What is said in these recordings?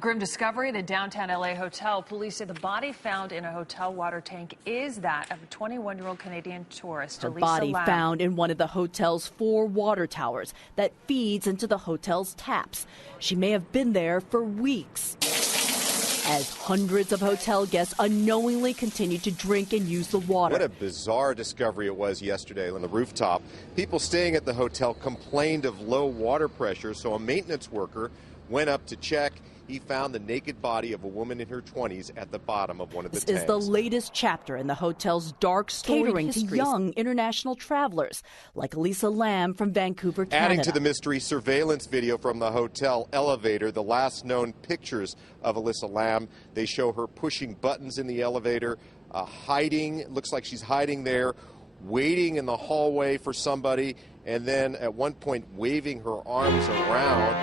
A grim discovery at a downtown LA hotel. Police say the body found in a hotel water tank is that of a 21-year-old Canadian tourist, Her Elisa body Lam. found in one of the hotel's 4 water towers that feeds into the hotel's taps. She may have been there for weeks, as hundreds of hotel guests unknowingly continued to drink and use the water. What a bizarre discovery it was yesterday on the rooftop. People staying at the hotel complained of low water pressure, so a maintenance worker went up to check. He found the naked body of a woman in her 20s at the bottom of one of the tanks. This is the latest chapter in the hotel's dark story, catering to young international travelers like Elisa Lam from Vancouver, Canada. Adding to the mystery, surveillance video from the hotel elevator, the last known pictures of Elisa Lam. They show her pushing buttons in the elevator, hiding, looks like she's hiding there, waiting in the hallway for somebody, and then at one point waving her arms around.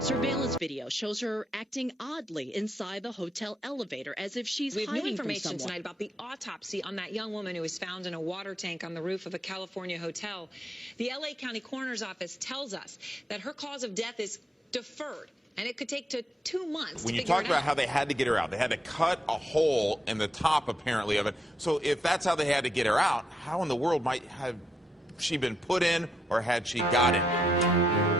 Surveillance video shows her acting oddly inside the hotel elevator, as if she's hiding from someone. We have new information tonight about the autopsy on that young woman who was found in a water tank on the roof of a California hotel. The LA County Coroner's Office tells us that her cause of death is deferred, and it could take to 2 months. When you talk about how they had to get her out, they had to cut a hole in the top, apparently, of it. So if that's how they had to get her out, how in the world might have she been put in, or had she got in?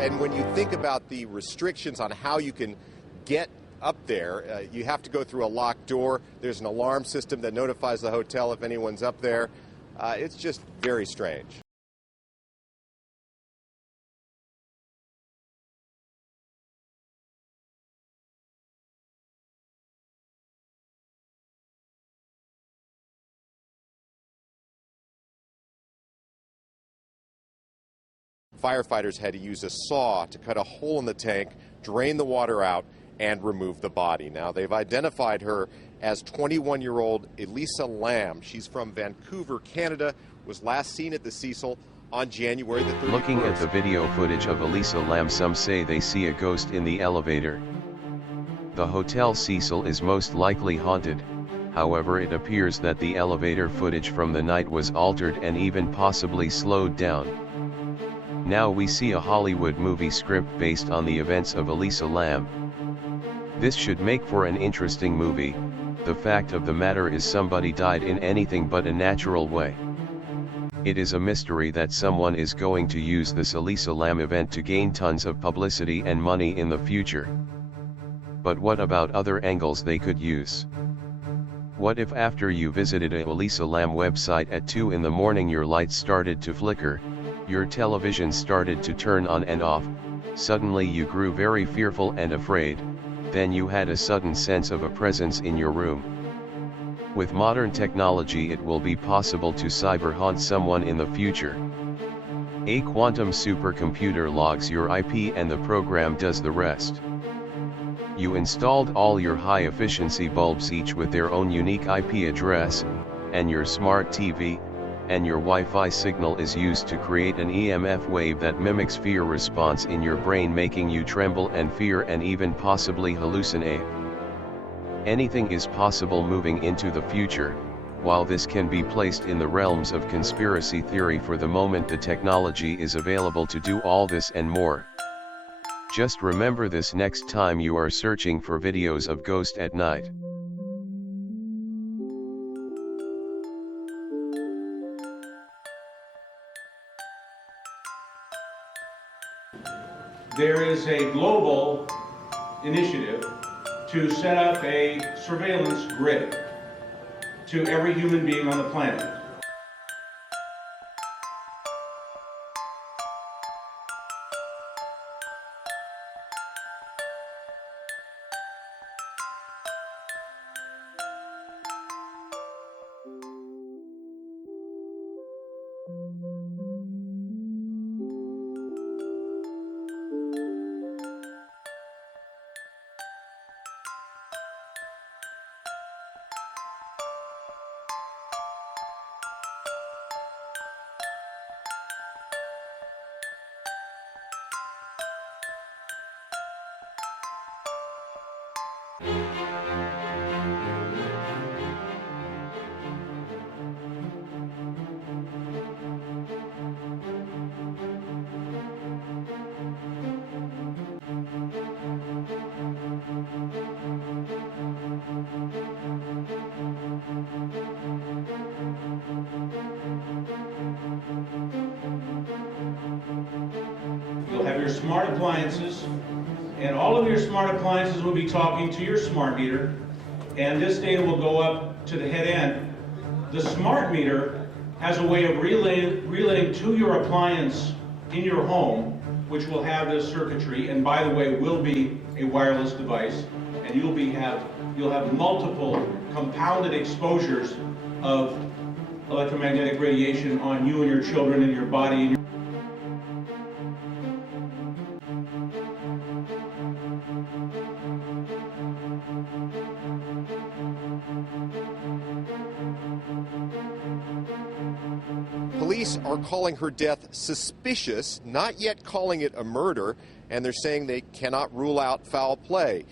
And when you think about the restrictions on how you can get up there, you have to go through a locked door. There's an alarm system that notifies the hotel if anyone's up there. It's just very strange. Firefighters had to use a saw to cut a hole in the tank, drain the water out, and remove the body. Now, they've identified her as 21-year-old Elisa Lam. She's from Vancouver, Canada, was last seen at the Cecil on January the 31st. Looking at the video footage of Elisa Lam, some say they see a ghost in the elevator. The Hotel Cecil is most likely haunted. However, it appears that the elevator footage from the night was altered and even possibly slowed down. Now we see a Hollywood movie script based on the events of Elisa Lam. This should make for an interesting movie. The fact of the matter is somebody died in anything but a natural way. It is a mystery that someone is going to use this Elisa Lam event to gain tons of publicity and money in the future. But what about other angles they could use? What if after you visited a Elisa Lam website at 2 in the morning your lights started to flicker, your television started to turn on and off, suddenly you grew very fearful and afraid, then you had a sudden sense of a presence in your room. With modern technology it will be possible to cyber haunt someone in the future. A quantum supercomputer logs your IP and the program does the rest. You installed all your high-efficiency bulbs each with their own unique IP address, and your smart TV, and your Wi-Fi signal is used to create an EMF wave that mimics fear response in your brain, making you tremble and fear and even possibly hallucinate. Anything is possible moving into the future, while this can be placed in the realms of conspiracy theory for the moment the technology is available to do all this and more. Just remember this next time you are searching for videos of ghost at night. There is a global initiative to set up a surveillance grid to every human being on the planet. You'll have your smart appliances, and all of your smart appliances will be talking to your smart meter, and this data will go up to the head end. The smart meter has a way of relaying to your appliance in your home, which will have this circuitry, and by the way, will be a wireless device, and you'll have multiple compounded exposures of electromagnetic radiation on you and your children and your body. And Police are calling her death suspicious, not yet calling it a murder, and they're saying they cannot rule out foul play.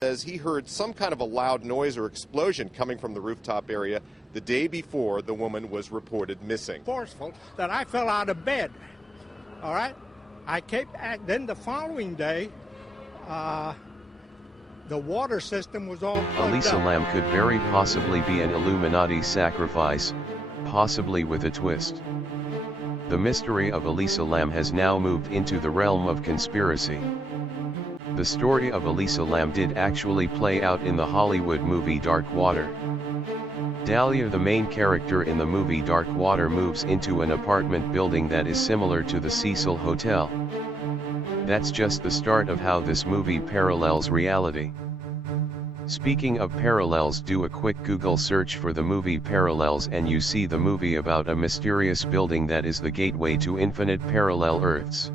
Says he heard some kind of a loud noise or explosion coming from the rooftop area the day before the woman was reported missing. Forceful that I fell out of bed. All right, then the following day, the water system was all plugged Elisa up. Lam could very possibly be an Illuminati sacrifice, possibly with a twist. The mystery of Elisa Lam has now moved into the realm of conspiracy. The story of Elisa Lam did actually play out in the Hollywood movie Dark Water. Dahlia, the main character in the movie Dark Water, moves into an apartment building that is similar to the Cecil Hotel. That's just the start of how this movie parallels reality. Speaking of parallels, do a quick Google search for the movie Parallels and you see the movie about a mysterious building that is the gateway to infinite parallel Earths.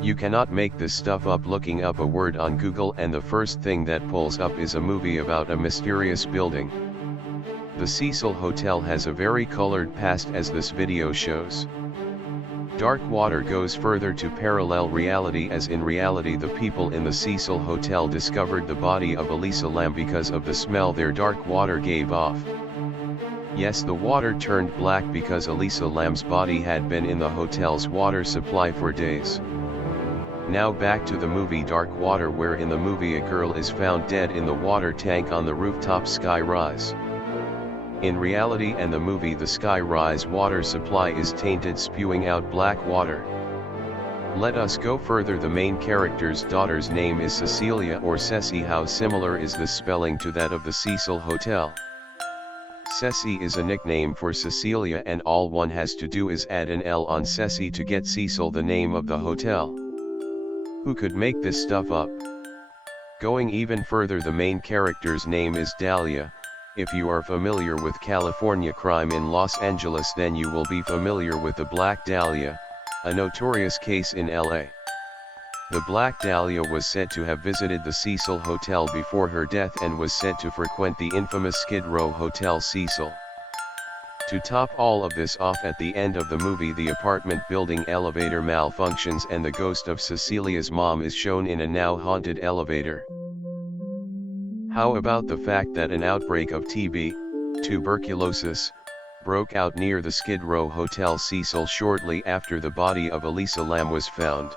You cannot make this stuff up. Looking up a word on Google and the first thing that pulls up is a movie about a mysterious building. The Cecil Hotel has a very colored past, as this video shows. Dark Water goes further to parallel reality, as in reality the people in the Cecil Hotel discovered the body of Elisa Lam because of the smell their dark water gave off. Yes, the water turned black because Elisa Lam's body had been in the hotel's water supply for days. Now back to the movie Dark Water, where in the movie a girl is found dead in the water tank on the rooftop sky-rise. In reality and the movie, the sky-rise water supply is tainted, spewing out black water. Let us go further. The main character's daughter's name is Cecilia or Ceci. How similar is this spelling to that of the Cecil Hotel? Ceci is a nickname for Cecilia, and all one has to do is add an L on Ceci to get Cecil, the name of the hotel. Who could make this stuff up? Going even further, the main character's name is Dahlia. If you are familiar with California crime in Los Angeles, then you will be familiar with the Black Dahlia, a notorious case in LA. The Black Dahlia was said to have visited the Cecil Hotel before her death and was said to frequent the infamous Skid Row Hotel Cecil. To top all of this off, at the end of the movie the apartment building elevator malfunctions and the ghost of Cecilia's mom is shown in a now haunted elevator. How about the fact that an outbreak of TB, tuberculosis, broke out near the Skid Row Hotel Cecil shortly after the body of Elisa Lam was found?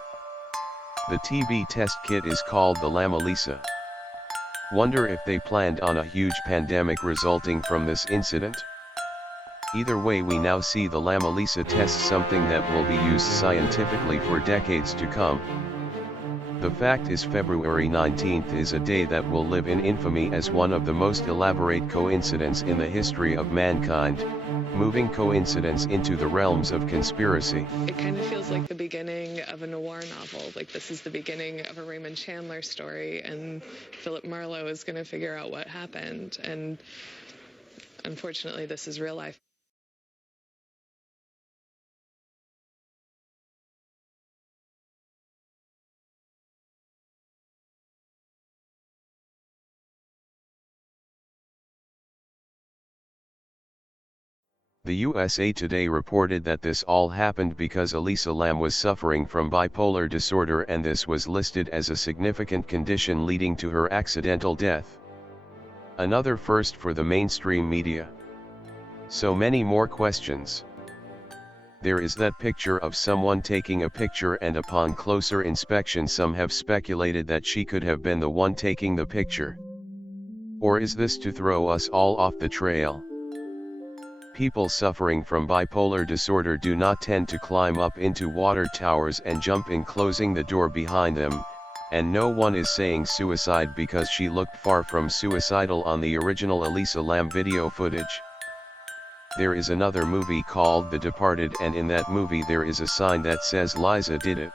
The TB test kit is called the LAM-ELISA. Wonder if they planned on a huge pandemic resulting from this incident? Either way, we now see the LAM-ELISA test, something that will be used scientifically for decades to come. The fact is, February 19th is a day that will live in infamy as one of the most elaborate coincidences in the history of mankind, moving coincidence into the realms of conspiracy. It kind of feels like the beginning of a noir novel, like this is the beginning of a Raymond Chandler story, and Philip Marlowe is going to figure out what happened, and unfortunately this is real life. The USA Today reported that this all happened because Elisa Lam was suffering from bipolar disorder, and this was listed as a significant condition leading to her accidental death. Another first for the mainstream media. So many more questions. There is that picture of someone taking a picture, and upon closer inspection some have speculated that she could have been the one taking the picture. Or is this to throw us all off the trail? People suffering from bipolar disorder do not tend to climb up into water towers and jump in, closing the door behind them, and no one is saying suicide because she looked far from suicidal on the original Elisa Lam video footage. There is another movie called The Departed, and in that movie there is a sign that says Liza did it.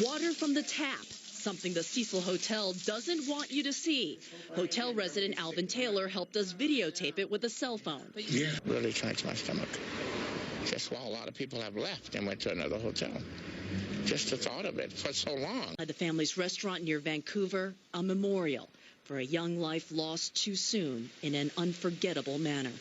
Water from the tap, something the Cecil Hotel doesn't want you to see. Hotel resident Alvin Taylor helped us videotape it with a cell phone. Yeah, really turns my stomach. Just while a lot of people have left and went to another hotel. Just the thought of it for so long. At the family's restaurant near Vancouver, a memorial for a young life lost too soon in an unforgettable manner.